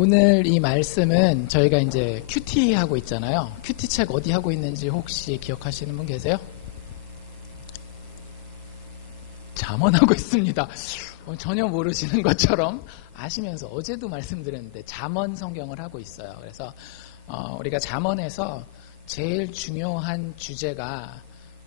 오늘 이 말씀은 저희가 이제 큐티 하고 있잖아요. 큐티 책 어디 하고 있는지 혹시 기억하시는 분 계세요? 잠언하고 있습니다. 전혀 모르시는 것처럼 아시면서 어제도 말씀드렸는데 잠언 성경을 하고 있어요. 그래서 우리가 잠언에서 제일 중요한 주제가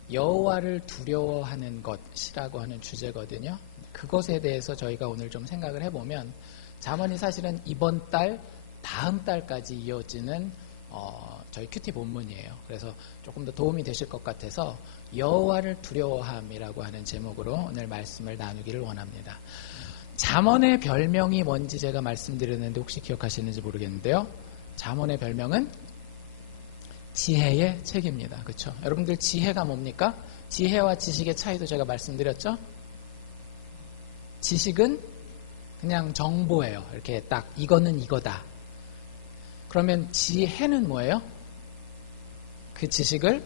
여호와를 두려워하는 것이라고 하는 주제거든요. 그것에 대해서 저희가 오늘 좀 생각을 해보면 잠언이 사실은 이번 달, 다음 달까지 이어지는 저희 큐티 본문이에요. 그래서 조금 더 도움이 되실 것 같아서 여호와를 두려워함이라고 하는 제목으로 오늘 말씀을 나누기를 원합니다. 잠언의 별명이 뭔지 제가 말씀드렸는데 혹시 기억하시는지 모르겠는데요. 잠언의 별명은 지혜의 책입니다. 그렇죠? 여러분들 지혜가 뭡니까? 지혜와 지식의 차이도 제가 말씀드렸죠? 지식은 그냥 정보예요. 이렇게 딱 이거는 이거다. 그러면 지혜는 뭐예요? 그 지식을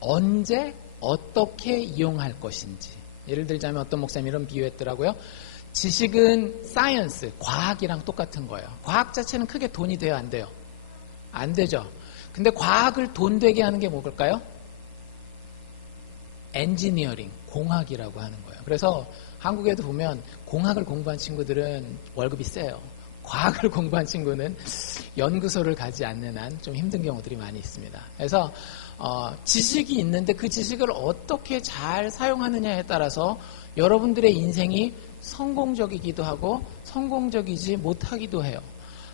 언제 어떻게 이용할 것인지. 예를 들자면 어떤 목사님이 이런 비유했더라고요. 지식은 사이언스, 과학이랑 똑같은 거예요. 과학 자체는 크게 돈이 돼요, 안 돼요? 안 되죠. 근데 과학을 돈 되게 하는 게 뭘까요? 엔지니어링, 공학이라고 하는 거예요. 그래서 한국에도 보면 공학을 공부한 친구들은 월급이 세요. 과학을 공부한 친구는 연구소를 가지 않는 한 좀 힘든 경우들이 많이 있습니다. 그래서 지식이 있는데 그 지식을 어떻게 잘 사용하느냐에 따라서 여러분들의 인생이 성공적이기도 하고 성공적이지 못하기도 해요.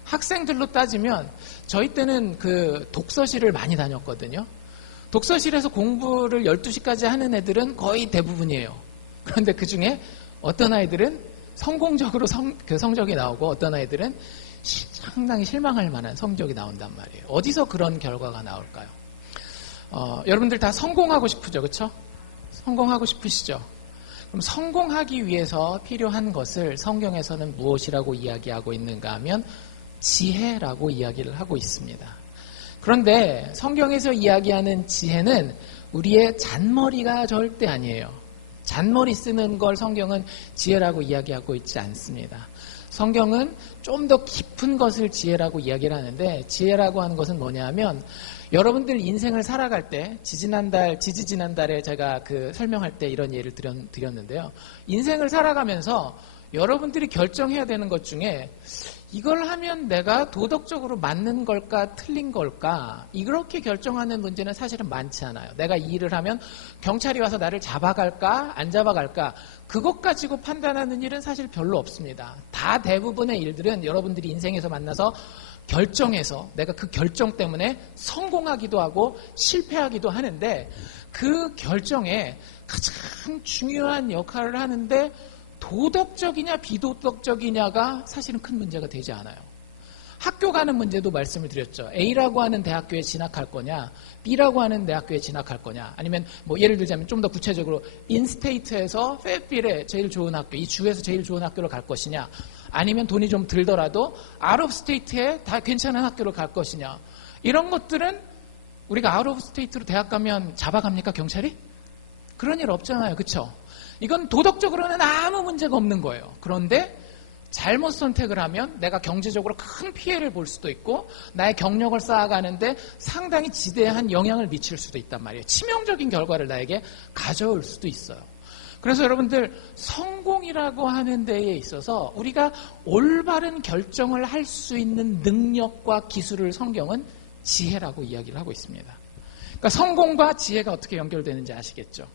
학생들로 따지면 저희 때는 그 독서실을 많이 다녔거든요. 독서실에서 공부를 12시까지 하는 애들은 거의 대부분이에요. 그런데 그 중에 어떤 아이들은 성공적으로 그 성적이 나오고 어떤 아이들은 상당히 실망할 만한 성적이 나온단 말이에요. 어디서 그런 결과가 나올까요? 여러분들 다 성공하고 싶으죠, 그렇죠? 성공하고 싶으시죠? 그럼 성공하기 위해서 필요한 것을 성경에서는 무엇이라고 이야기하고 있는가 하면 지혜라고 이야기를 하고 있습니다. 그런데 성경에서 이야기하는 지혜는 우리의 잔머리가 절대 아니에요. 잔머리 쓰는 걸 성경은 지혜라고 이야기하고 있지 않습니다. 성경은 좀 더 깊은 것을 지혜라고 이야기를 하는데 지혜라고 하는 것은 뭐냐 하면 여러분들 인생을 살아갈 때 지지난달에 제가 설명할 때 이런 예를 드렸는데요. 인생을 살아가면서 여러분들이 결정해야 되는 것 중에 이걸 하면 내가 도덕적으로 맞는 걸까 틀린 걸까 이렇게 결정하는 문제는 사실은 많지 않아요. 내가 이 일을 하면 경찰이 와서 나를 잡아갈까 안 잡아갈까 그것 가지고 판단하는 일은 사실 별로 없습니다. 다 대부분의 일들은 여러분들이 인생에서 만나서 결정해서 내가 그 결정 때문에 성공하기도 하고 실패하기도 하는데 그 결정에 가장 중요한 역할을 하는데 도덕적이냐 비도덕적이냐가 사실은 큰 문제가 되지 않아요. 학교 가는 문제도 말씀을 드렸죠. A라고 하는 대학교에 진학할 거냐 B라고 하는 대학교에 진학할 거냐 아니면 예를 들자면 좀 더 구체적으로 인스테이트에서 페어필에 제일 좋은 학교 이 주에서 제일 좋은 학교로 갈 것이냐 아니면 돈이 좀 들더라도 아웃 오브 스테이트에 다 괜찮은 학교로 갈 것이냐 이런 것들은 우리가 아웃 오브 스테이트로 대학 가면 잡아갑니까 경찰이? 그런 일 없잖아요. 그렇죠? 이건 도덕적으로는 아무 문제가 없는 거예요. 그런데 잘못 선택을 하면 내가 경제적으로 큰 피해를 볼 수도 있고 나의 경력을 쌓아가는데 상당히 지대한 영향을 미칠 수도 있단 말이에요. 치명적인 결과를 나에게 가져올 수도 있어요. 그래서 여러분들 성공이라고 하는 데에 있어서 우리가 올바른 결정을 할 수 있는 능력과 기술을 성경은 지혜라고 이야기를 하고 있습니다. 그러니까 성공과 지혜가 어떻게 연결되는지 아시겠죠?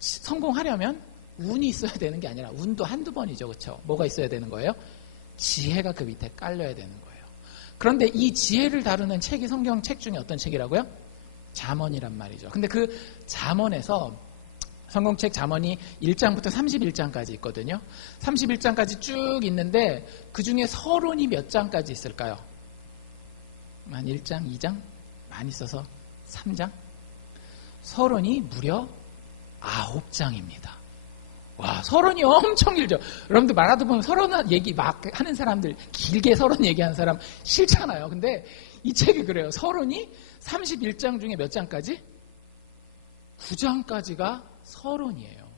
성공하려면 운이 있어야 되는 게 아니라 운도 한두 번이죠. 그렇죠? 뭐가 있어야 되는 거예요? 지혜가 그 밑에 깔려야 되는 거예요. 그런데 이 지혜를 다루는 책이 성경 책 중에 어떤 책이라고요? 잠언이란 말이죠. 근데 그 잠언에서 성경책 잠언이 1장부터 31장까지 있거든요. 31장까지 쭉 있는데 그 중에 서론이 몇 장까지 있을까요? 한 1장, 2장? 많이 써서 3장? 서론이 무려 9장입니다. 와, 서론이 엄청 길죠. 여러분들 말하다 보면 서론 얘기 막 하는 사람들, 길게 서론 얘기하는 사람 싫잖아요. 근데 이 책이 그래요. 서론이 31장 중에 몇 장까지? 9장까지가 서론이에요.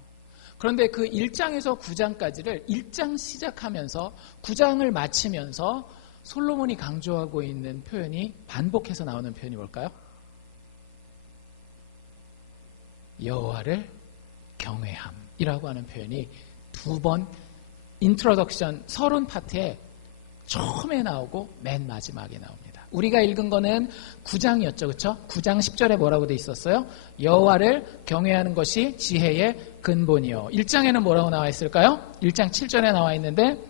그런데 그 1장에서 9장까지를 1장 시작하면서 9장을 마치면서 솔로몬이 강조하고 있는 표현이 반복해서 나오는 표현이 뭘까요? 여호와를 경외함이라고 하는 표현이 두 번 인트로덕션 서론 파트에 처음에 나오고 맨 마지막에 나옵니다. 우리가 읽은 거는 9장이었죠. 그렇죠? 9장 10절에 뭐라고 돼 있었어요? 여호와를 경외하는 것이 지혜의 근본이요. 1장에는 뭐라고 나와 있을까요? 1장 7절에 나와 있는데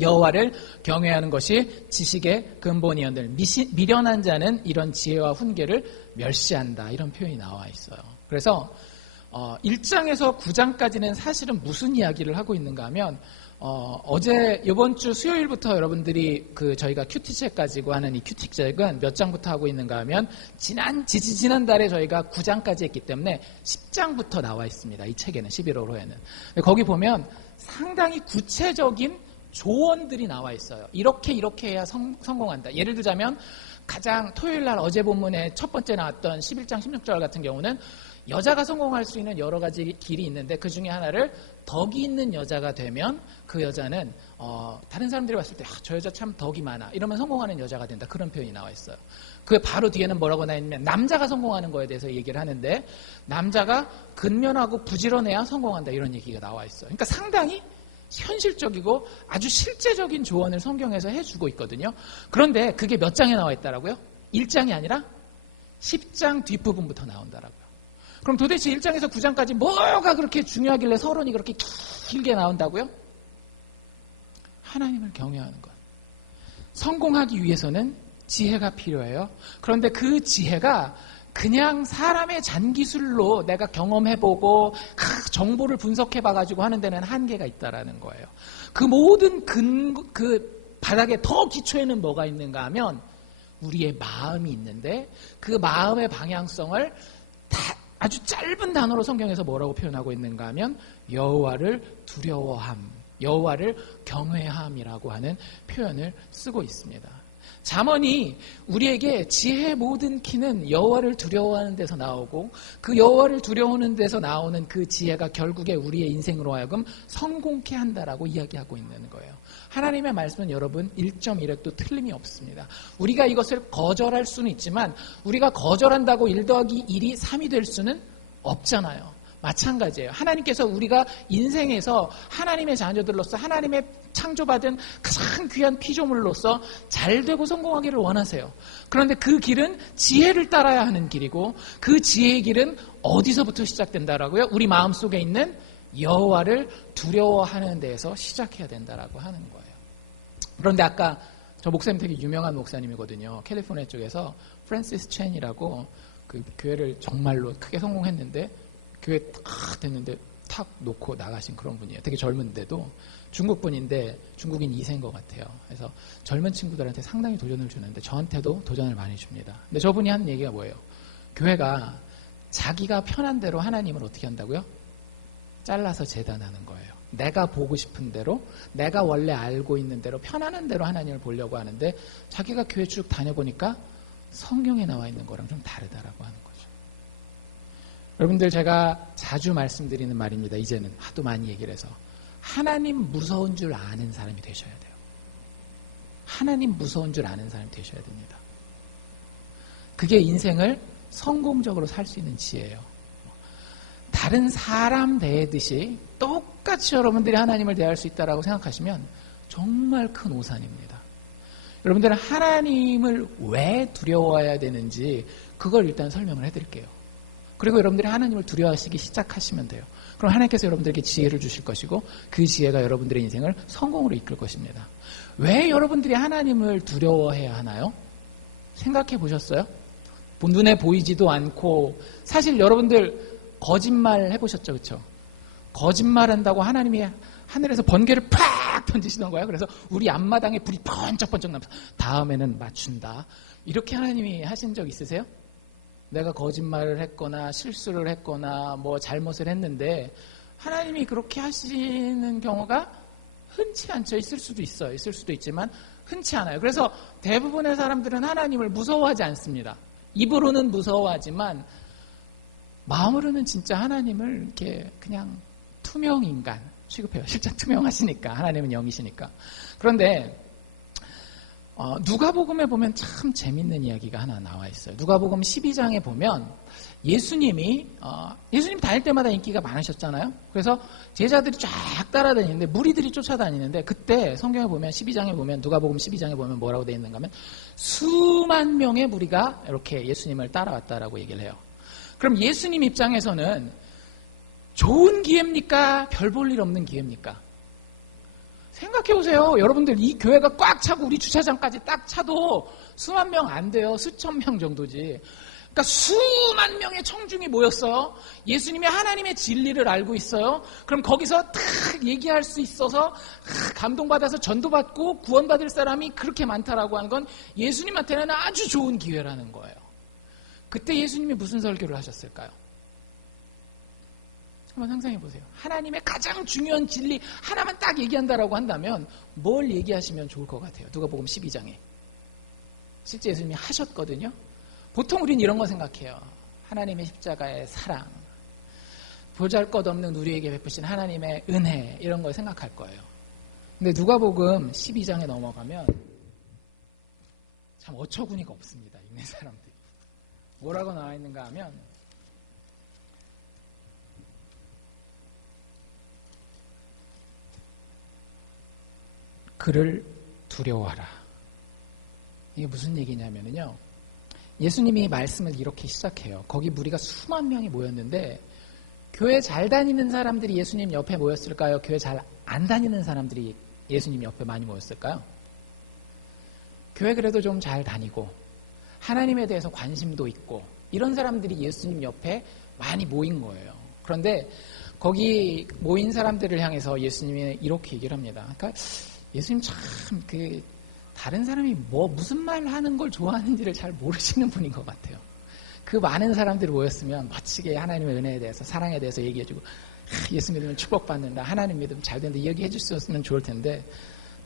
여호와를 경외하는 것이 지식의 근본이언들 미련한 자는 이런 지혜와 훈계를 멸시한다. 이런 표현이 나와 있어요. 그래서 1장에서 9장까지는 사실은 무슨 이야기를 하고 있는가 하면 어제 이번 주 수요일부터 여러분들이 저희가 큐티책 가지고 하는 이 큐티책은 몇 장부터 하고 있는가 하면 지난달에 저희가 9장까지 했기 때문에 10장부터 나와 있습니다. 이 책에는 11호로에는 거기 보면 상당히 구체적인 조언들이 나와 있어요. 이렇게 해야 성공한다. 예를 들자면 가장 토요일 날 어제 본문에 첫 번째 나왔던 11장 16절 같은 경우는 여자가 성공할 수 있는 여러 가지 길이 있는데 그 중에 하나를 덕이 있는 여자가 되면 그 여자는 다른 사람들이 봤을 때 저 여자 참 덕이 많아 이러면 성공하는 여자가 된다. 그런 표현이 나와 있어요. 그 바로 뒤에는 뭐라고 나와 있냐면 남자가 성공하는 거에 대해서 얘기를 하는데 남자가 근면하고 부지런해야 성공한다. 이런 얘기가 나와 있어요. 그러니까 상당히 현실적이고 아주 실제적인 조언을 성경에서 해주고 있거든요. 그런데 그게 몇 장에 나와 있다라고요? 1장이 아니라 10장 뒷부분부터 나온다라고요. 그럼 도대체 1장에서 9장까지 뭐가 그렇게 중요하길래 서론이 그렇게 길게 나온다고요? 하나님을 경외하는 것. 성공하기 위해서는 지혜가 필요해요. 그런데 그 지혜가 그냥 사람의 잔기술로 내가 경험해보고 정보를 분석해봐가지고 하는 데는 한계가 있다라는 거예요. 그 모든 그 바닥에 더 기초에는 뭐가 있는가 하면 우리의 마음이 있는데 그 마음의 방향성을 아주 짧은 단어로 성경에서 뭐라고 표현하고 있는가 하면 여호와를 두려워함, 여호와를 경외함이라고 하는 표현을 쓰고 있습니다. 잠언이 우리에게 지혜의 모든 키는 여호와를 두려워하는 데서 나오고 그 여호와를 두려워하는 데서 나오는 그 지혜가 결국에 우리의 인생으로 하여금 성공케 한다라고 이야기하고 있는 거예요. 하나님의 말씀은 여러분 1.1획도 틀림이 없습니다. 우리가 이것을 거절할 수는 있지만 우리가 거절한다고 1 더하기 1이 3이 될 수는 없잖아요. 마찬가지예요. 하나님께서 우리가 인생에서 하나님의 자녀들로서 하나님의 창조받은 가장 귀한 피조물로서 잘되고 성공하기를 원하세요. 그런데 그 길은 지혜를 따라야 하는 길이고 그 지혜의 길은 어디서부터 시작된다라고요? 우리 마음속에 있는 여호와를 두려워하는 데에서 시작해야 된다라고 하는 거예요. 그런데 아까 저 목사님 되게 유명한 목사님이거든요. 캘리포니아 쪽에서 프랜시스 첸이라고 그 교회를 정말로 크게 성공했는데 교회 탁 됐는데 탁 놓고 나가신 그런 분이에요. 되게 젊은데도 중국 분인데 중국인 2세인 것 같아요. 그래서 젊은 친구들한테 상당히 도전을 주는데 저한테도 도전을 많이 줍니다. 근데 저분이 하는 얘기가 뭐예요? 교회가 자기가 편한 대로 하나님을 어떻게 한다고요? 잘라서 재단하는 거예요. 내가 보고 싶은 대로, 내가 원래 알고 있는 대로, 편안한 대로 하나님을 보려고 하는데 자기가 교회 쭉 다녀보니까 성경에 나와 있는 거랑 좀 다르다라고 하는 거죠. 여러분들 제가 자주 말씀드리는 말입니다. 이제는 하도 많이 얘기를 해서 하나님 무서운 줄 아는 사람이 되셔야 돼요. 하나님 무서운 줄 아는 사람이 되셔야 됩니다. 그게 인생을 성공적으로 살 수 있는 지혜예요. 다른 사람 대하듯이 똑같이 여러분들이 하나님을 대할 수 있다라고 생각하시면 정말 큰 오산입니다. 여러분들은 하나님을 왜 두려워해야 되는지 그걸 일단 설명을 해드릴게요. 그리고 여러분들이 하나님을 두려워하시기 시작하시면 돼요. 그럼 하나님께서 여러분들에게 지혜를 주실 것이고 그 지혜가 여러분들의 인생을 성공으로 이끌 것입니다. 왜 여러분들이 하나님을 두려워해야 하나요? 생각해 보셨어요? 눈에 보이지도 않고 사실 여러분들 거짓말 해보셨죠? 그렇죠? 거짓말한다고 하나님이 하늘에서 번개를 팍 던지시던 거예요. 그래서 우리 앞마당에 불이 번쩍번쩍 나면서 다음에는 맞춘다. 이렇게 하나님이 하신 적 있으세요? 내가 거짓말을 했거나 실수를 했거나 뭐 잘못을 했는데 하나님이 그렇게 하시는 경우가 흔치 않죠. 있을 수도 있어요. 있을 수도 있지만 흔치 않아요. 그래서 대부분의 사람들은 하나님을 무서워하지 않습니다. 입으로는 무서워하지만 마음으로는 진짜 하나님을 이렇게 그냥 투명 인간 취급해요. 실제 투명하시니까. 하나님은 영이시니까. 그런데 누가복음에 보면 참 재밌는 이야기가 하나 나와 있어요. 누가복음 12장에 보면 예수님 다닐 때마다 인기가 많으셨잖아요. 그래서 제자들이 쫙 따라다니는데 무리들이 쫓아다니는데 그때 성경에 보면 12장에 보면 누가복음 12장에 보면 뭐라고 되어 있는가 하면 수만 명의 무리가 이렇게 예수님을 따라왔다라고 얘기를 해요. 그럼 예수님 입장에서는 좋은 기회입니까? 별 볼 일 없는 기회입니까? 생각해보세요. 여러분들 이 교회가 꽉 차고 우리 주차장까지 딱 차도 수만 명 안 돼요. 수천 명 정도지. 그러니까 수만 명의 청중이 모였어요. 예수님이 하나님의 진리를 알고 있어요. 그럼 거기서 탁 얘기할 수 있어서 감동받아서 전도받고 구원받을 사람이 그렇게 많다라고 하는 건 예수님한테는 아주 좋은 기회라는 거예요. 그때 예수님이 무슨 설교를 하셨을까요? 한번 상상해 보세요. 하나님의 가장 중요한 진리 하나만 딱 얘기한다라고 한다면 뭘 얘기하시면 좋을 것 같아요? 누가복음 12장에. 실제 예수님이 하셨거든요. 보통 우린 이런 거 생각해요. 하나님의 십자가의 사랑, 보잘것없는 우리에게 베푸신 하나님의 은혜 이런 걸 생각할 거예요. 근데 누가복음 12장에 넘어가면 참 어처구니가 없습니다. 읽는 사람들이. 뭐라고 나와 있는가 하면 그를 두려워하라. 이게 무슨 얘기냐면요. 예수님이 말씀을 이렇게 시작해요. 거기 무리가 수만 명이 모였는데 교회 잘 다니는 사람들이 예수님 옆에 모였을까요? 교회 잘 안 다니는 사람들이 예수님 옆에 많이 모였을까요? 교회 그래도 좀 잘 다니고 하나님에 대해서 관심도 있고 이런 사람들이 예수님 옆에 많이 모인 거예요. 그런데 거기 모인 사람들을 향해서 예수님이 이렇게 얘기를 합니다. 그러니까 예수님 참 다른 사람이 무슨 말 하는 걸 좋아하는지를 잘 모르시는 분인 것 같아요. 그 많은 사람들이 모였으면 멋지게 하나님의 은혜에 대해서 사랑에 대해서 얘기해주고 예수 믿으면 축복받는다. 하나님 믿으면 잘 된다. 얘기해 주셨으면 좋을 텐데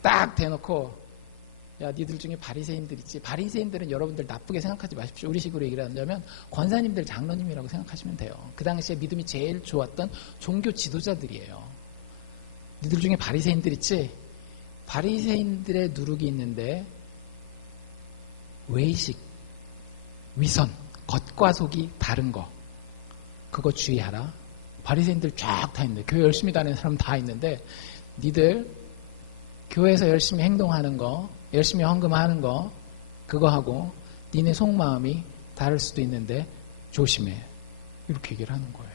딱 대놓고 야 니들 중에 바리새인들 있지. 바리새인들은 여러분들 나쁘게 생각하지 마십시오. 우리 식으로 얘기를 한다면 권사님들 장로님이라고 생각하시면 돼요. 그 당시에 믿음이 제일 좋았던 종교 지도자들이에요. 니들 중에 바리새인들 있지. 바리새인들의 누룩이 있는데 외식, 위선, 겉과 속이 다른 거 그거 주의하라. 바리새인들 쫙 다 있는데 교회 열심히 다니는 사람 다 있는데 니들 교회에서 열심히 행동하는 거 열심히 헌금하는 거 그거 하고 니네 속마음이 다를 수도 있는데 조심해. 이렇게 얘기를 하는 거예요.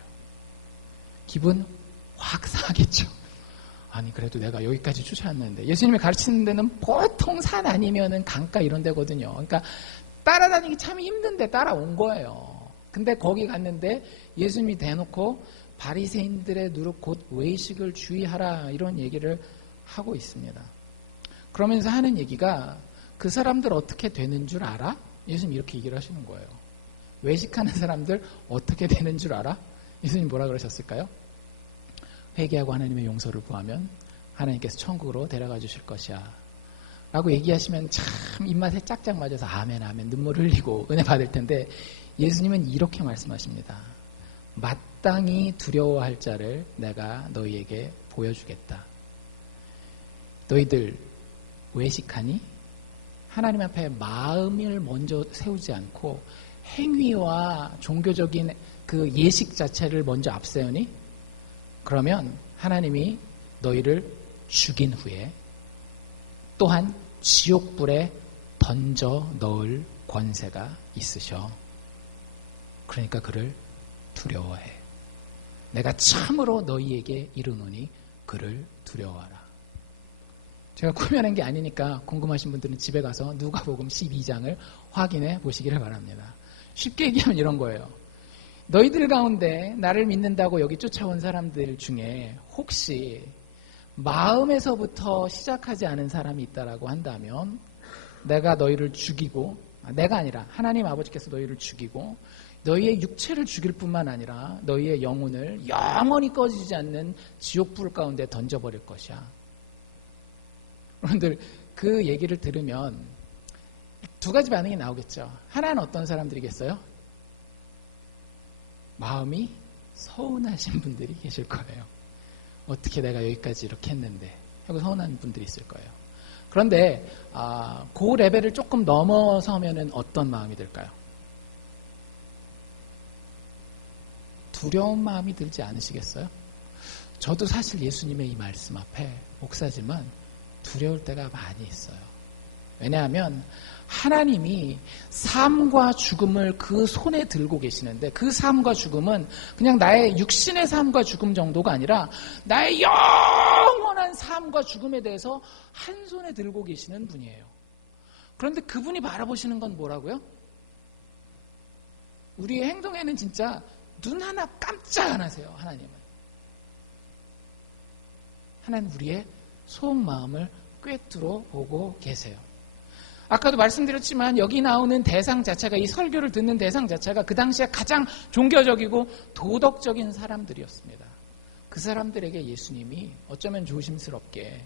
기분 확 상하겠죠. 아니 그래도 내가 여기까지 쫓아왔는데 예수님이 가르치는 데는 보통 산 아니면은 강가 이런 데거든요. 그러니까 따라다니기 참 힘든데 따라온 거예요. 근데 거기 갔는데 예수님이 대놓고 바리새인들의 누룩 곧 외식을 주의하라 이런 얘기를 하고 있습니다. 그러면서 하는 얘기가 그 사람들 어떻게 되는 줄 알아? 예수님 이렇게 얘기를 하시는 거예요. 외식하는 사람들 어떻게 되는 줄 알아? 예수님 뭐라 그러셨을까요? 회개하고 하나님의 용서를 구하면 하나님께서 천국으로 데려가 주실 것이야 라고 얘기하시면 참 입맛에 짝짝 맞아서 아멘 아멘 눈물 흘리고 은혜 받을 텐데 예수님은 이렇게 말씀하십니다. 마땅히 두려워할 자를 내가 너희에게 보여주겠다. 너희들 외식하니? 하나님 앞에 마음을 먼저 세우지 않고 행위와 종교적인 그 예식 자체를 먼저 앞세우니? 그러면 하나님이 너희를 죽인 후에 또한 지옥불에 던져 넣을 권세가 있으셔. 그러니까 그를 두려워해. 내가 참으로 너희에게 이르노니 그를 두려워하라. 제가 꾸며낸 게 아니니까 궁금하신 분들은 집에 가서 누가복음 12장을 확인해 보시기를 바랍니다. 쉽게 얘기하면 이런 거예요. 너희들 가운데 나를 믿는다고 여기 쫓아온 사람들 중에 혹시 마음에서부터 시작하지 않은 사람이 있다라고 한다면 내가 너희를 죽이고 내가 아니라 하나님 아버지께서 너희를 죽이고 너희의 육체를 죽일 뿐만 아니라 너희의 영혼을 영원히 꺼지지 않는 지옥불 가운데 던져버릴 것이야. 여러분들 그 얘기를 들으면 두 가지 반응이 나오겠죠. 하나는 어떤 사람들이겠어요? 마음이 서운하신 분들이 계실 거예요. 어떻게 내가 여기까지 이렇게 했는데 하고 서운한 분들이 있을 거예요. 그런데 그 레벨을 조금 넘어서면은 어떤 마음이 들까요? 두려운 마음이 들지 않으시겠어요? 저도 사실 예수님의 이 말씀 앞에 목사지만 두려울 때가 많이 있어요. 왜냐하면 하나님이 삶과 죽음을 그 손에 들고 계시는데 그 삶과 죽음은 그냥 나의 육신의 삶과 죽음 정도가 아니라 나의 영원한 삶과 죽음에 대해서 한 손에 들고 계시는 분이에요. 그런데 그분이 바라보시는 건 뭐라고요? 우리의 행동에는 진짜 눈 하나 깜짝 안 하세요. 하나님 우리의 속마음을 꿰뚫어 보고 계세요. 아까도 말씀드렸지만 여기 나오는 대상 자체가, 이 설교를 듣는 대상 자체가 그 당시에 가장 종교적이고 도덕적인 사람들이었습니다. 그 사람들에게 예수님이 어쩌면 조심스럽게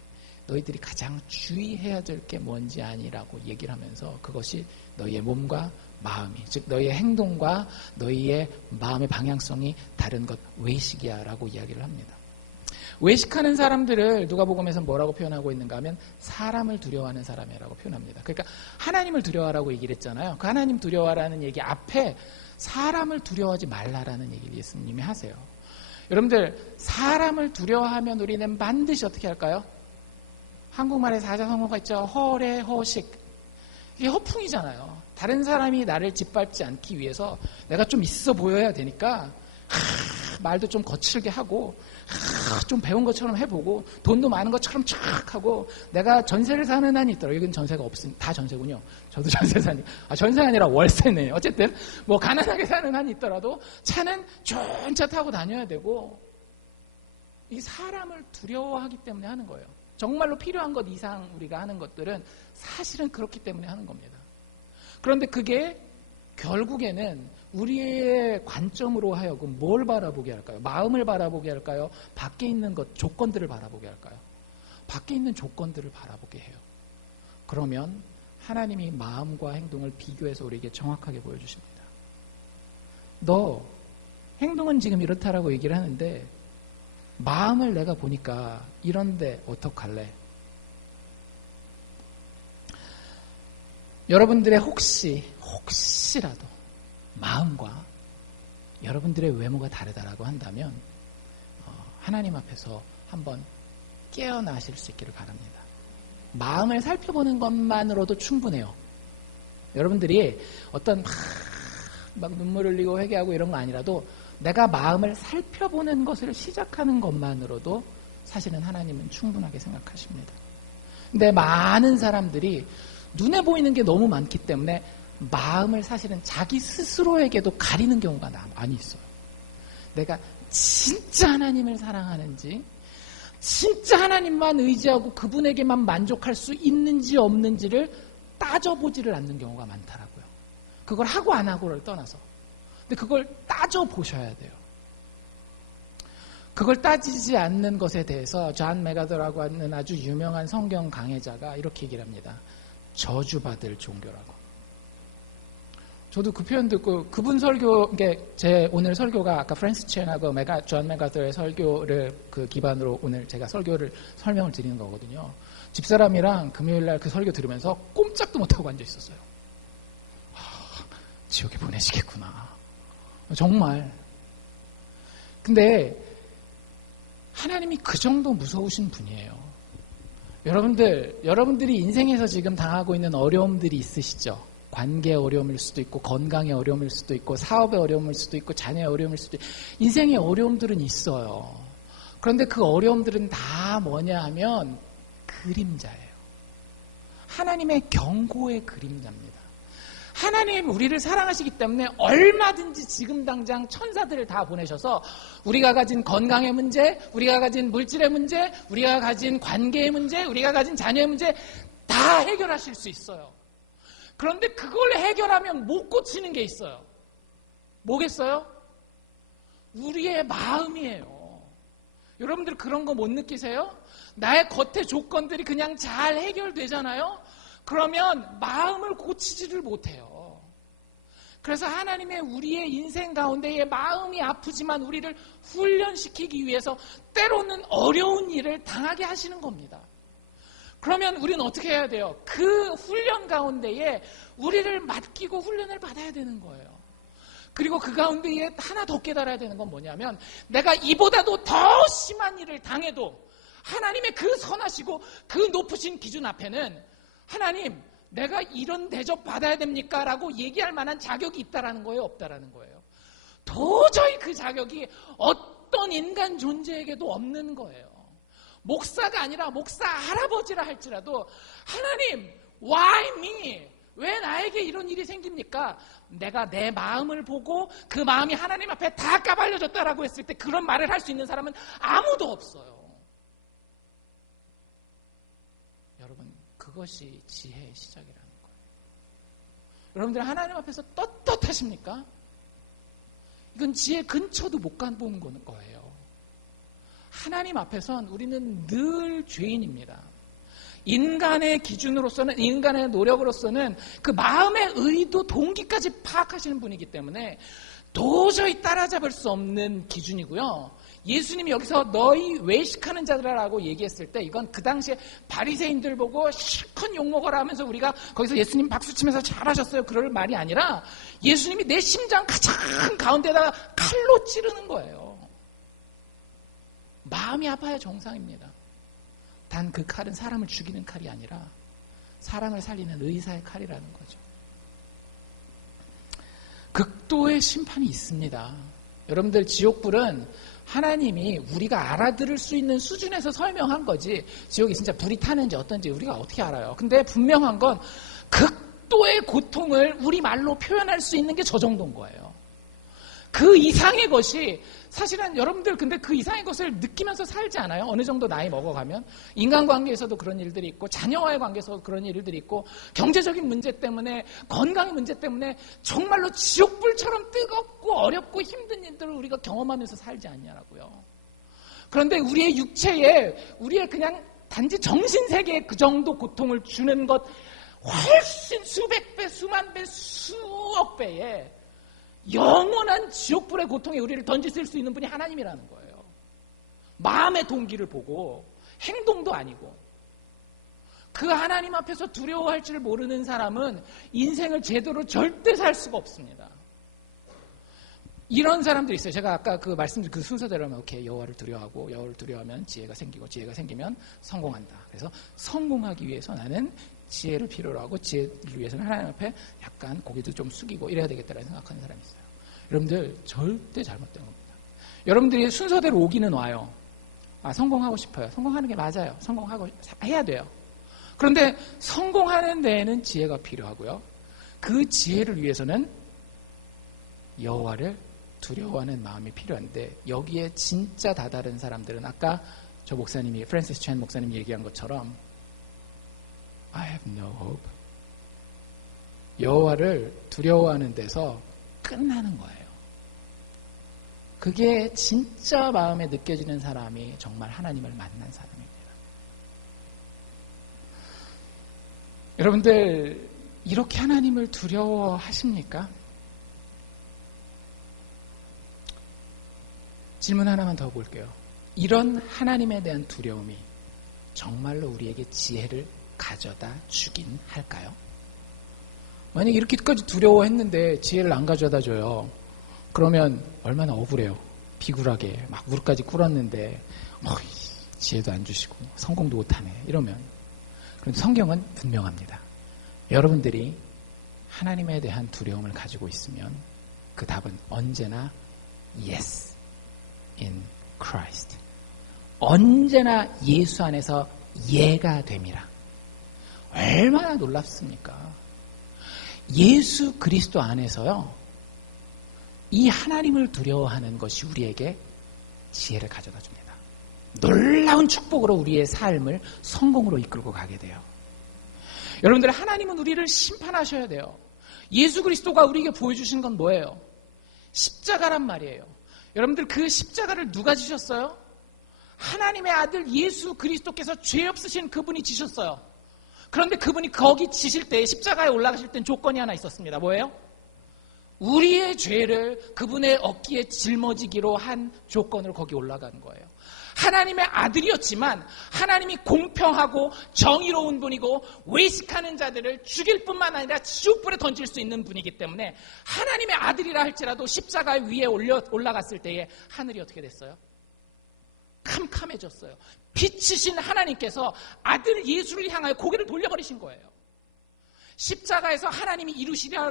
너희들이 가장 주의해야 될 게 뭔지 아니라고 얘기를 하면서 그것이 너희의 몸과 마음이, 즉 너희의 행동과 너희의 마음의 방향성이 다른 것, 외식이야 라고 이야기를 합니다. 외식하는 사람들을 누가복음에서 뭐라고 표현하고 있는가 하면 사람을 두려워하는 사람이라고 표현합니다. 그러니까 하나님을 두려워하라고 얘기를 했잖아요. 그 하나님 두려워하라는 얘기 앞에 사람을 두려워하지 말라라는 얘기를 예수님이 하세요. 여러분들, 사람을 두려워하면 우리는 반드시 어떻게 할까요? 한국말에 사자성어가 있죠. 허례, 허식. 이게 허풍이잖아요. 다른 사람이 나를 짓밟지 않기 위해서 내가 좀 있어 보여야 되니까 말도 좀 거칠게 하고 좀 배운 것처럼 해보고 돈도 많은 것처럼 촥 하고 내가 전세를 사는 한이 있더라고요. 여기는 전세가 없으니 다 전세군요. 저도 전세 사니까. 전세가 아니라 월세네요. 어쨌든 뭐 가난하게 사는 한이 있더라도 차는 좋은 차 타고 다녀야 되고, 이 사람을 두려워하기 때문에 하는 거예요. 정말로 필요한 것 이상 우리가 하는 것들은 사실은 그렇기 때문에 하는 겁니다. 그런데 그게 결국에는 우리의 관점으로 하여금 뭘 바라보게 할까요? 마음을 바라보게 할까요? 밖에 있는 것, 조건들을 바라보게 할까요? 밖에 있는 조건들을 바라보게 해요. 그러면 하나님이 마음과 행동을 비교해서 우리에게 정확하게 보여주십니다. 너 행동은 지금 이렇다라고 얘기를 하는데 마음을 내가 보니까 이런데 어떡할래? 여러분들의 혹시라도 마음과 여러분들의 외모가 다르다라고 한다면 하나님 앞에서 한번 깨어나실 수 있기를 바랍니다. 마음을 살펴보는 것만으로도 충분해요. 여러분들이 어떤 막 눈물 흘리고 회개하고 이런 거 아니라도 내가 마음을 살펴보는 것을 시작하는 것만으로도 사실은 하나님은 충분하게 생각하십니다. 근데 많은 사람들이 눈에 보이는 게 너무 많기 때문에 마음을 사실은 자기 스스로에게도 가리는 경우가 많이 있어요. 내가 진짜 하나님을 사랑하는지, 진짜 하나님만 의지하고 그분에게만 만족할 수 있는지 없는지를 따져보지를 않는 경우가 많더라고요. 그걸 하고 안 하고를 떠나서. 근데 그걸 따져보셔야 돼요. 그걸 따지지 않는 것에 대해서 존 맥아더라고 하는 아주 유명한 성경 강해자가 이렇게 얘기를 합니다. 저주받을 종교라고. 저도 그 표현 듣고 그분 설교, 제 오늘 설교가 아까 프랜시스 첸하고 존 맥아더의 설교를 그 기반으로 오늘 제가 설교를 설명을 드리는 거거든요. 집사람이랑 금요일날 그 설교 들으면서 꼼짝도 못하고 앉아 있었어요. 지옥에 보내시겠구나. 정말. 근데 하나님이 그 정도 무서우신 분이에요. 여러분들이 인생에서 지금 당하고 있는 어려움들이 있으시죠? 관계의 어려움일 수도 있고, 건강의 어려움일 수도 있고, 사업의 어려움일 수도 있고, 자녀의 어려움일 수도 있고, 인생의 어려움들은 있어요. 그런데 그 어려움들은 다 뭐냐 하면 그림자예요. 하나님의 경고의 그림자입니다. 하나님 우리를 사랑하시기 때문에 얼마든지 지금 당장 천사들을 다 보내셔서 우리가 가진 건강의 문제, 우리가 가진 물질의 문제, 우리가 가진 관계의 문제, 우리가 가진 자녀의 문제 다 해결하실 수 있어요. 그런데 그걸 해결하면 못 고치는 게 있어요. 뭐겠어요? 우리의 마음이에요. 여러분들 그런 거 못 느끼세요? 나의 겉의 조건들이 그냥 잘 해결되잖아요? 그러면 마음을 고치지를 못해요. 그래서 하나님의 우리의 인생 가운데에 마음이 아프지만 우리를 훈련시키기 위해서 때로는 어려운 일을 당하게 하시는 겁니다. 그러면 우리는 어떻게 해야 돼요? 그 훈련 가운데에 우리를 맡기고 훈련을 받아야 되는 거예요. 그리고 그 가운데에 하나 더 깨달아야 되는 건 뭐냐면 내가 이보다도 더 심한 일을 당해도 하나님의 그 선하시고 그 높으신 기준 앞에는 하나님 내가 이런 대접 받아야 됩니까? 라고 얘기할 만한 자격이 있다라는 거예요? 없다라는 거예요? 도저히 그 자격이 어떤 인간 존재에게도 없는 거예요. 목사가 아니라 목사 할아버지라 할지라도 하나님 why me? 왜 나에게 이런 일이 생깁니까? 내가 내 마음을 보고 그 마음이 하나님 앞에 다 까발려졌다라고 했을 때 그런 말을 할 수 있는 사람은 아무도 없어요. 여러분 그것이 지혜의 시작이라는 거예요. 여러분들 하나님 앞에서 떳떳하십니까? 이건 지혜 근처도 못 가보는 거예요. 하나님 앞에선 우리는 늘 죄인입니다. 인간의 기준으로서는, 인간의 노력으로서는 그 마음의 의도, 동기까지 파악하시는 분이기 때문에 도저히 따라잡을 수 없는 기준이고요. 예수님이 여기서 너희 외식하는 자들아라고 얘기했을 때 이건 그 당시에 바리새인들 보고 실컷 욕먹어라 하면서 우리가 거기서 예수님 박수치면서 잘하셨어요 그럴 말이 아니라 예수님이 내 심장 가장 가운데다가 칼로 찌르는 거예요. 마음이 아파야 정상입니다. 단 그 칼은 사람을 죽이는 칼이 아니라 사람을 살리는 의사의 칼이라는 거죠. 극도의 심판이 있습니다. 여러분들 지옥불은 하나님이 우리가 알아들을 수 있는 수준에서 설명한 거지 지옥이 진짜 불이 타는지 어떤지 우리가 어떻게 알아요. 근데 분명한 건 극도의 고통을 우리말로 표현할 수 있는 게 저 정도인 거예요. 그 이상의 것이 사실은 여러분들 근데 그 이상의 것을 느끼면서 살지 않아요? 어느 정도 나이 먹어가면 인간관계에서도 그런 일들이 있고 자녀와의 관계에서도 그런 일들이 있고 경제적인 문제 때문에 건강의 문제 때문에 정말로 지옥불처럼 뜨겁고 어렵고 힘든 일들을 우리가 경험하면서 살지 않냐라고요. 그런데 우리의 육체에 우리의 그냥 단지 정신세계에 그 정도 고통을 주는 것 훨씬 수백 배, 수만 배, 수억 배에 영원한 지옥불의 고통에 우리를 던지실 수 있는 분이 하나님이라는 거예요. 마음의 동기를 보고 행동도 아니고 그 하나님 앞에서 두려워할 줄 모르는 사람은 인생을 제대로 절대 살 수가 없습니다. 이런 사람들이 있어요. 제가 아까 그 말씀드린 그 순서대로 하면 오케이 여호와를 두려워하고 여호와를 두려워하면 지혜가 생기고 지혜가 생기면 성공한다. 그래서 성공하기 위해서 나는 지혜를 필요로 하고 지혜를 위해서는 하나님 앞에 약간 고개도 좀 숙이고 이래야 되겠다라고 생각하는 사람이 있어요. 여러분들 절대 잘못된 겁니다. 여러분들이 순서대로 오기는 와요. 아 성공하고 싶어요. 성공하는 게 맞아요. 성공하고 해야 돼요. 그런데 성공하는 데에는 지혜가 필요하고요. 그 지혜를 위해서는 여호와를 두려워하는 마음이 필요한데 여기에 진짜 다다른 사람들은 아까 저 목사님이 프랜시스 챈 목사님이 얘기한 것처럼 I have no hope. 여호와를 두려워하는 데서 끝나는 거예요. 그게 진짜 마음에 느껴지는 사람이 정말 하나님을 만난 사람입니다. 여러분들 이렇게 하나님을 두려워하십니까? 질문 하나만 더 볼게요. 이런 하나님에 대한 두려움이 정말로 우리에게 지혜를 가져다 주긴 할까요? 만약에 이렇게까지 두려워했는데 지혜를 안 가져다 줘요. 그러면 얼마나 억울해요. 비굴하게 막 무릎까지 꿇었는데 지혜도 안 주시고 성공도 못하네 이러면. 그런데 성경은 분명합니다. 여러분들이 하나님에 대한 두려움을 가지고 있으면 그 답은 언제나 yes in Christ. 언제나 예수 안에서 예가 됨이라. 얼마나 놀랍습니까? 예수 그리스도 안에서요, 이 하나님을 두려워하는 것이 우리에게 지혜를 가져다 줍니다. 놀라운 축복으로 우리의 삶을 성공으로 이끌고 가게 돼요. 여러분들, 하나님은 우리를 심판하셔야 돼요. 예수 그리스도가 우리에게 보여주신 건 뭐예요? 십자가란 말이에요. 여러분들, 그 십자가를 누가 지셨어요? 하나님의 아들 예수 그리스도께서 죄 없으신 그분이 지셨어요. 그런데 그분이 거기 지실 때, 십자가에 올라가실 땐 조건이 하나 있었습니다. 뭐예요? 우리의 죄를 그분의 어깨에 짊어지기로 한 조건으로 거기 올라간 거예요. 하나님의 아들이었지만 하나님이 공평하고 정의로운 분이고 외식하는 자들을 죽일 뿐만 아니라 지옥불에 던질 수 있는 분이기 때문에 하나님의 아들이라 할지라도 십자가 위에 올라갔을 때에 하늘이 어떻게 됐어요? 캄캄해졌어요. 빛이신 하나님께서 아들 예수를 향하여 고개를 돌려버리신 거예요. 십자가에서 하나님이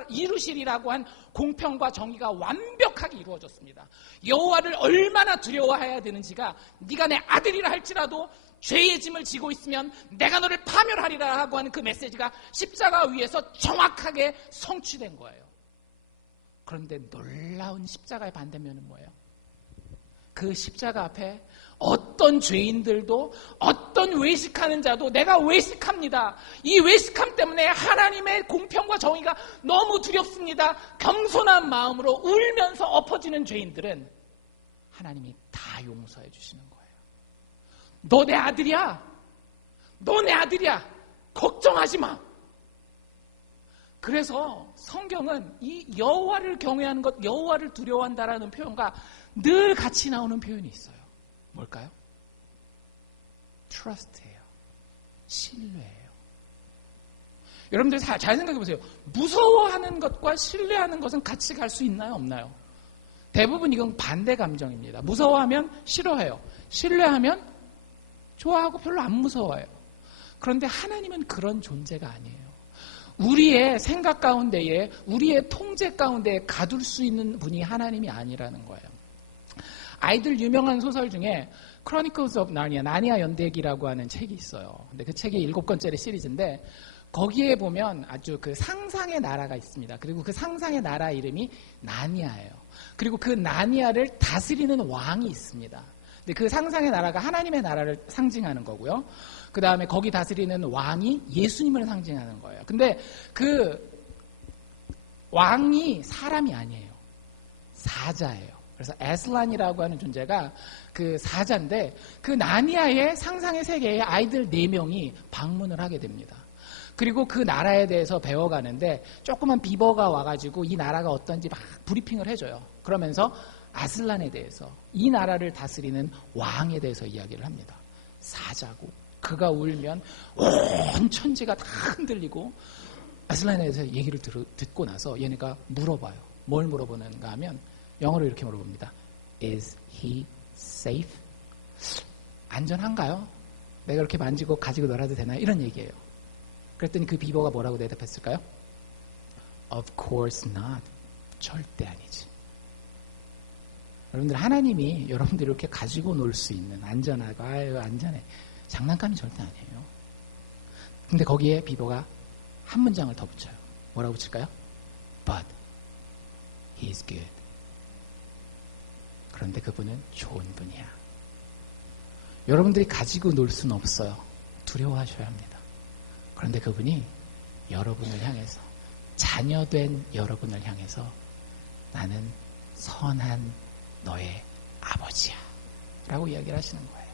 이루시리라고 한 공평과 정의가 완벽하게 이루어졌습니다. 여호와를 얼마나 두려워해야 되는지가 네가 내 아들이라 할지라도 죄의 짐을 지고 있으면 내가 너를 파멸하리라 하고 하는 그 메시지가 십자가 위에서 정확하게 성취된 거예요. 그런데 놀라운 십자가의 반대면은 뭐예요? 그 십자가 앞에 어떤 죄인들도 어떤 외식하는 자도 내가 외식합니다. 이 외식함 때문에 하나님의 공평과 정의가 너무 두렵습니다. 겸손한 마음으로 울면서 엎어지는 죄인들은 하나님이 다 용서해 주시는 거예요. 너 내 아들이야. 너 내 아들이야. 걱정하지 마. 그래서 성경은 이 여호와를 경외하는 것, 여호와를 두려워한다라는 표현과 늘 같이 나오는 표현이 있어요. 뭘까요? trust예요. 신뢰예요. 여러분들 잘 생각해 보세요. 무서워하는 것과 신뢰하는 것은 같이 갈 수 있나요? 없나요? 대부분 이건 반대 감정입니다. 무서워하면 싫어해요. 신뢰하면 좋아하고 별로 안 무서워해요. 그런데 하나님은 그런 존재가 아니에요. 우리의 생각 가운데에, 우리의 통제 가운데에 가둘 수 있는 분이 하나님이 아니라는 거예요. 아이들 유명한 소설 중에 Chronicles of Narnia, 나니아 연대기라고 하는 책이 있어요. 근데 그 책이 7권짜리 시리즈인데 거기에 보면 아주 그 상상의 나라가 있습니다. 그리고 그 상상의 나라 이름이 나니아예요. 그리고 그 나니아를 다스리는 왕이 있습니다. 근데 그 상상의 나라가 하나님의 나라를 상징하는 거고요. 그 다음에 거기 다스리는 왕이 예수님을 상징하는 거예요. 근데 그 왕이 사람이 아니에요. 사자예요. 그래서 에슬란이라고 하는 존재가 그 사자인데 그 나니아의 상상의 세계에 아이들 4명이 방문을 하게 됩니다. 그리고 그 나라에 대해서 배워가는데 조그만 비버가 와가지고 이 나라가 어떤지 막 브리핑을 해줘요. 그러면서 아슬란에 대해서, 이 나라를 다스리는 왕에 대해서 이야기를 합니다. 사자고 그가 울면 온 천지가 다 흔들리고, 아슬란에 대해서 얘기를 듣고 나서 얘네가 물어봐요. 뭘 물어보는가 하면 영어로 이렇게 물어봅니다. Is he safe? 안전한가요? 내가 이렇게 만지고 가지고 놀아도 되나요? 이런 얘기예요. 그랬더니 그 비버가 뭐라고 대답했을까요? Of course not. 절대 아니지. 여러분들, 하나님이 여러분들 이렇게 가지고 놀 수 있는, 안전하고 아유 안전해, 장난감이 절대 아니에요. 근데 거기에 비버가 한 문장을 더 붙여요. 뭐라고 붙일까요? But he's good. 그런데 그분은 좋은 분이야. 여러분들이 가지고 놀 수는 없어요. 두려워하셔야 합니다. 그런데 그분이 여러분을 향해서, 자녀된 여러분을 향해서 나는 선한 너의 아버지야 라고 이야기를 하시는 거예요.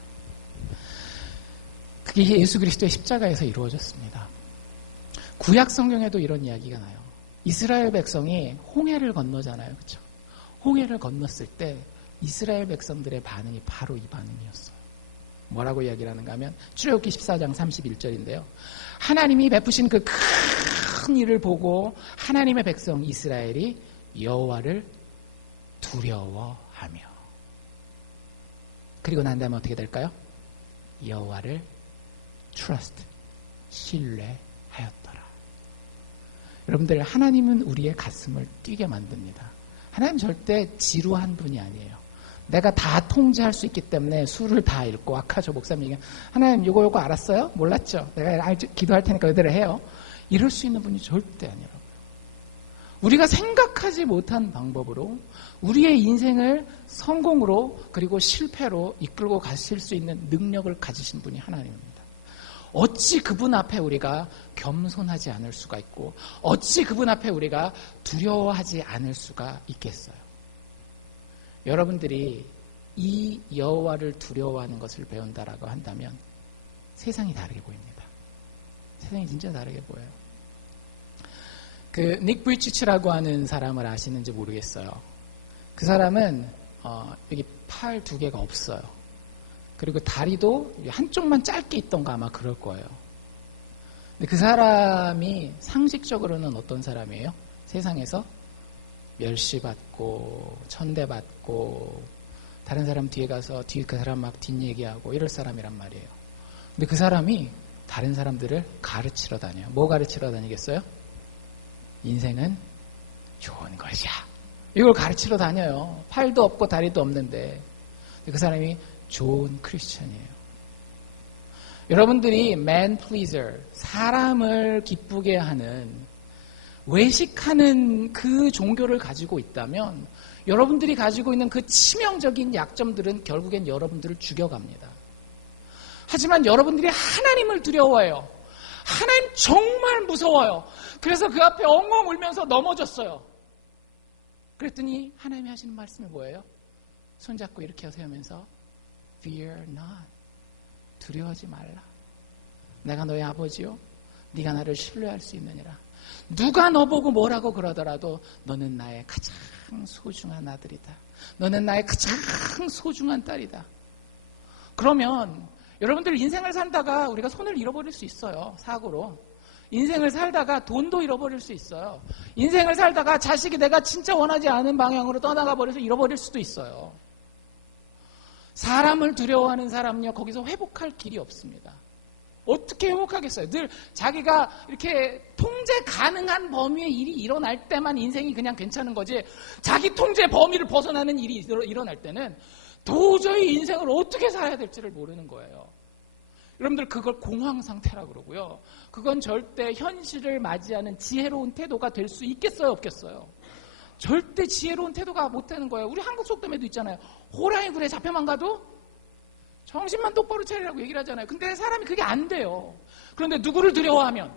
그게 예수 그리스도의 십자가에서 이루어졌습니다. 구약 성경에도 이런 이야기가 나요. 이스라엘 백성이 홍해를 건너잖아요. 그렇죠? 홍해를 건넜을 때 이스라엘 백성들의 반응이 바로 이 반응이었어요. 뭐라고 이야기를 하는가 하면 출애굽기 14장 31절인데요. 하나님이 베푸신 그 큰 일을 보고 하나님의 백성 이스라엘이 여호와를 두려워하며, 그리고 난 다음에 어떻게 될까요? 여호와를 trust, 신뢰하였더라. 여러분들, 하나님은 우리의 가슴을 뛰게 만듭니다. 하나님 절대 지루한 분이 아니에요. 내가 다 통제할 수 있기 때문에 수를 다 읽고, 아까 저 목사님이 하나님 요거 알았어요? 몰랐죠? 내가 기도할 테니까 그대로 해요. 이럴 수 있는 분이 절대 아니라고요. 우리가 생각하지 못한 방법으로 우리의 인생을 성공으로 그리고 실패로 이끌고 가실 수 있는 능력을 가지신 분이 하나님입니다. 어찌 그분 앞에 우리가 겸손하지 않을 수가 있고, 어찌 그분 앞에 우리가 두려워하지 않을 수가 있겠어요. 여러분들이 이 여호와를 두려워하는 것을 배운다라고 한다면 세상이 다르게 보입니다. 세상이 진짜 다르게 보여요. 그 닉 브리치치라고 하는 사람을 아시는지 모르겠어요. 그 사람은 여기 팔 2개가 없어요. 그리고 다리도 한쪽만 짧게 있던가 아마 그럴 거예요. 근데 그 사람이 상식적으로는 어떤 사람이에요? 세상에서 멸시받고 천대받고 다른 사람 뒤에 가서 그 사람 막 뒷얘기하고 이럴 사람이란 말이에요. 근데 그 사람이 다른 사람들을 가르치러 다녀요. 뭐 가르치러 다니겠어요? 인생은 좋은 것이야. 이걸 가르치러 다녀요. 팔도 없고 다리도 없는데. 그 사람이 좋은 크리스천이에요. 여러분들이 man pleaser, 사람을 기쁘게 하는, 외식하는 그 종교를 가지고 있다면 여러분들이 가지고 있는 그 치명적인 약점들은 결국엔 여러분들을 죽여갑니다. 하지만 여러분들이 하나님을 두려워해요. 하나님 정말 무서워요. 그래서 그 앞에 엉엉 울면서 넘어졌어요. 그랬더니 하나님이 하시는 말씀이 뭐예요? 손잡고 이렇게 세우면서 Fear not. 두려워하지 말라. 내가 너의 아버지요. 네가 나를 신뢰할 수 있느니라. 누가 너보고 뭐라고 그러더라도 너는 나의 가장 소중한 아들이다. 너는 나의 가장 소중한 딸이다. 그러면 여러분들 인생을 살다가 우리가 손을 잃어버릴 수 있어요. 사고로. 인생을 살다가 돈도 잃어버릴 수 있어요. 인생을 살다가 자식이 내가 진짜 원하지 않은 방향으로 떠나가 버려서 잃어버릴 수도 있어요. 사람을 두려워하는 사람은요, 거기서 회복할 길이 없습니다. 어떻게 회복하겠어요? 늘 자기가 이렇게 통제 가능한 범위의 일이 일어날 때만 인생이 그냥 괜찮은 거지, 자기 통제 범위를 벗어나는 일이 일어날 때는 도저히 인생을 어떻게 살아야 될지를 모르는 거예요. 여러분들 그걸 공황 상태라고 그러고요. 그건 절대 현실을 맞이하는 지혜로운 태도가 될 수 있겠어요, 없겠어요? 절대 지혜로운 태도가 못 되는 거예요. 우리 한국 속담에도 있잖아요. 호랑이 굴에 잡혀만 가도 정신만 똑바로 차리라고 얘기를 하잖아요. 근데 사람이 그게 안 돼요. 그런데 누구를 두려워하면?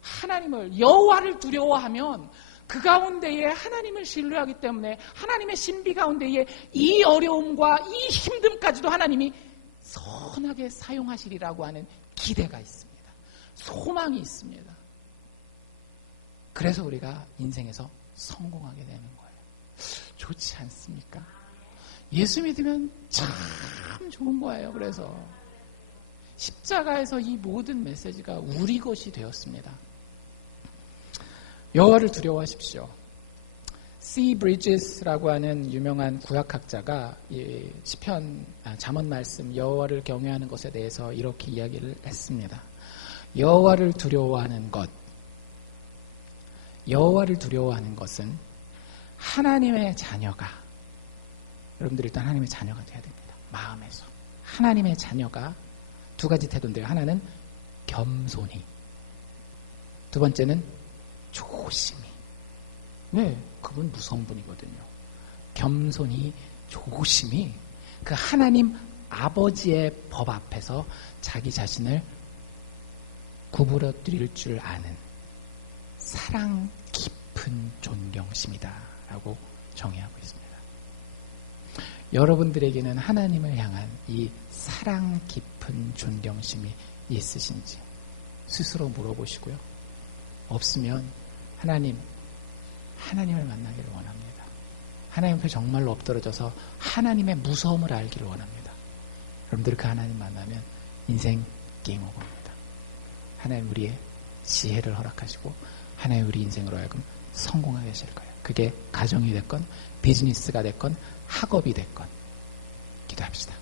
하나님을, 여호와를 두려워하면 그 가운데에 하나님을 신뢰하기 때문에 하나님의 신비 가운데에 이 어려움과 이 힘듦까지도 하나님이 선하게 사용하시리라고 하는 기대가 있습니다. 소망이 있습니다. 그래서 우리가 인생에서 성공하게 되는 거예요. 좋지 않습니까? 예수 믿으면 참 좋은 거예요. 그래서 십자가에서 이 모든 메시지가 우리 것이 되었습니다. 여호와를 두려워하십시오. C. Bridges라고 하는 유명한 구약학자가 시편 잠언 말씀 여호와를 경외하는 것에 대해서 이렇게 이야기를 했습니다. 여호와를 두려워하는 것, 여호와를 두려워하는 것은 하나님의 자녀가, 여러분들 일단 하나님의 자녀가 돼야 됩니다. 마음에서 하나님의 자녀가 두 가지 태도인데요. 하나는 겸손히, 두 번째는 조심히. 네, 그분 무서운 분이거든요. 겸손히, 조심히 그 하나님 아버지의 법 앞에서 자기 자신을 구부러뜨릴 줄 아는 사랑 깊은 존경심이다 라고 정의하고 있습니다. 여러분들에게는 하나님을 향한 이 사랑 깊은 존경심이 있으신지 스스로 물어보시고요. 없으면 하나님을 만나기를 원합니다. 하나님 앞에 정말로 엎드러져서 하나님의 무서움을 알기를 원합니다. 여러분들 그 하나님 만나면 인생 게임 오버입니다. 하나님 우리의 지혜를 허락하시고 하나님 우리 인생으로 하여금 성공하게 하실 거예요. 그게 가정이 됐건 비즈니스가 됐건 학업이 됐건 기도합시다.